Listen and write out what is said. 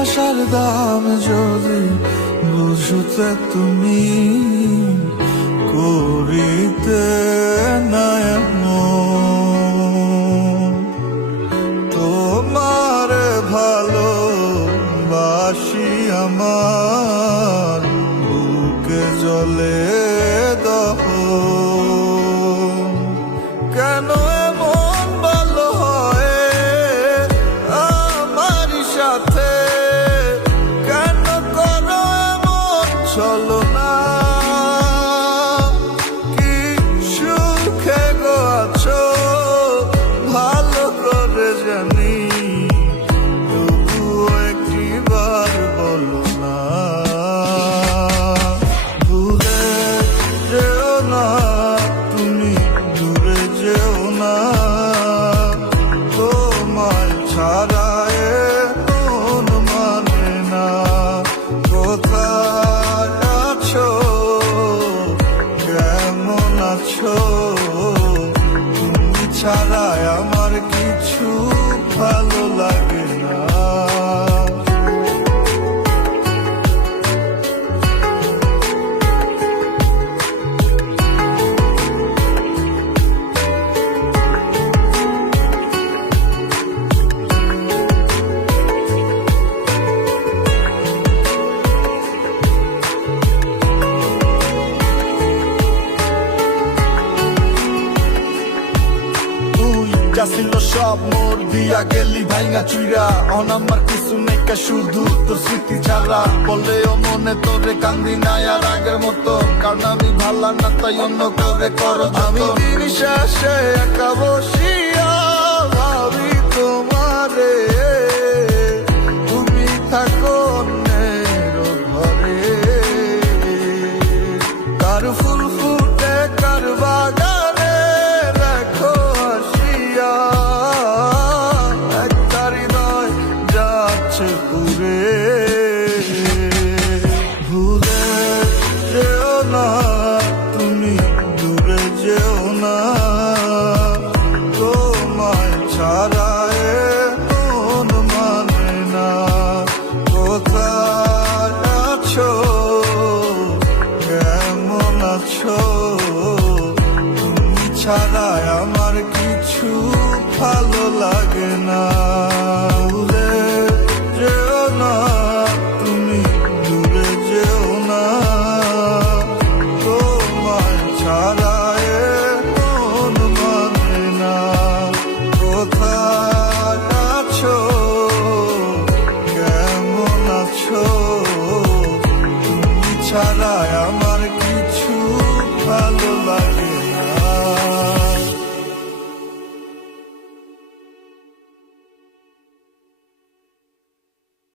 ভালোবাসার দাম যদি বুঝতে তুমি করিতে না এমন। তোমার ভালোবাসি আমার বুকে জ্বলে দহন। কেন এমন ভালো হয় আমার সাথে, কেন করো এমন চলো না, কি সুখে গো আছো ভালো করে জানি, তবুও একটিবার বলো না। ভুলে যেও না তুমি, দূরে যেও না, তোমায় ছাড়া মন মানে না। কোথায় আছো, কেমন আছো, তুমি ছাড়া আমার কিছু ভালো লাগে না। ছিল সব মোর দিয়া গেলি ভাইঙা চুইরা, অনামার কিছু নেই শুধু তোর স্মৃতি ছাড়া। বলেও মনে তোরে কান্দি না আর আগের মতো, কারণ আমি ভালো না তাই অন্য করে করো। আমি দিন শেষে একা বসিয়া ভাবি তোমারে, তুমি থাকো অন্যের ঘরে। কার ফুল ফুটে কার বাগানে রাখো আসিয়া, একটা হৃদয় যাচ্ছে পুরে। ভুলে যেও না তুমি, দূরে যেও না, তোমায় ছাড়া মন মানে না। কোথায় আছো, কেমন আছো, তুমি ছাড়া আমার কিছু ভালো লাগে না। ভুলে যেও না তুমি, দূরে যেও না, তোমায় ছাড়া মন মানে না। কোথায় আছো, কেমন আছো, তুমি ছাড়া আমার কিছু ভালো লাগে